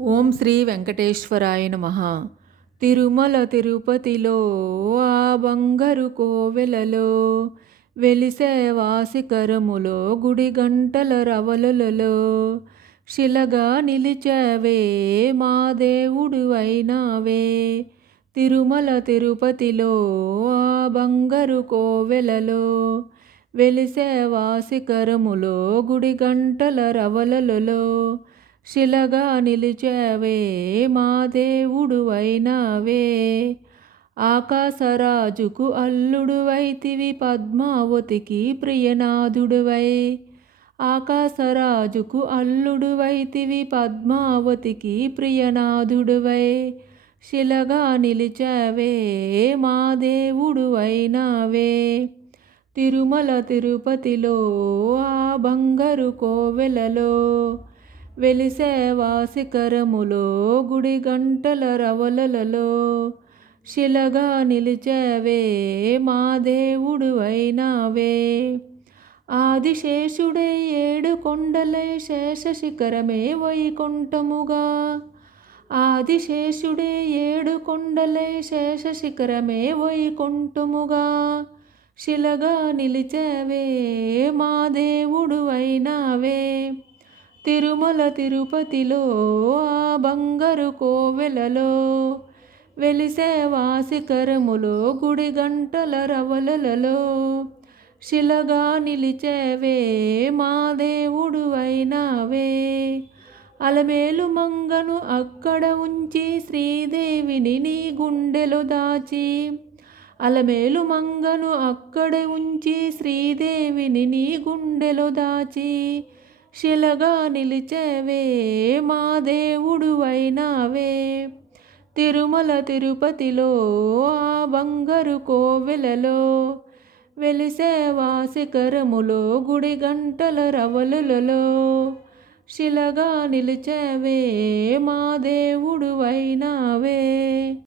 ఓం శ్రీ వెంకటేశ్వరాయ నమః. తిరుమల తిరుపతిలో ఆ బంగారు కోవెలలో వెలిసే వాసికరములో గుడి గంటల రవలులలో శిలగా నిలిచావే మా దేవుడు అయినావే. తిరుమల తిరుపతిలో ఆ బంగారు కోవెలలో వెలిసే వాసికరములో గుడి గంటల రవలలలో శిలగా నిలిచావే మా దేవుడు అయినావే. ఆకాశరాజుకు అల్లుడువైతివి పద్మావతికి ప్రియనాథుడువై. ఆకాశరాజుకు అల్లుడువైతివి పద్మావతికి ప్రియనాథుడువై. శిలగా నిలిచావే మా దేవుడు అయినావే. తిరుమల తిరుపతిలో ఆ బంగారు కోవెలలో వెలిసే వాసికరములో గుడి గంటల రవలలలో శిలగా నిలిచావే మా దేవుడు అయినావే. ఆదిశేషుడై ఏడు కొండలై శేష శిఖరమే వైకుంఠముగా. ఆదిశేషుడే ఏడు కొండలై శేష శిఖరమే వైకుంఠముగా శిలగా నిలిచావే మా దేవుడు అయినావే. తిరుమల తిరుపతిలో ఆ బంగారు కోవెలలో వెలిసే వాసికరములో గుడి గంటల రవలలలో శిలగా నిలిచావే మా దేవుడు అయినావే. అలమేలు మంగను అక్కడ ఉంచి శ్రీదేవిని నీ గుండెలో దాచి. అలమేలు మంగను అక్కడ ఉంచి శ్రీదేవిని నీ గుండెలో దాచి శిలగా నిలిచావే మా దేవుడు అయినావే. తిరుమల తిరుపతిలో ఆ బంగారు కోవెలలో వెలిసే వాసికరములో గుడి గంటల రవలులలో శిలగా నిలిచావే మా దేవుడు అయినావే.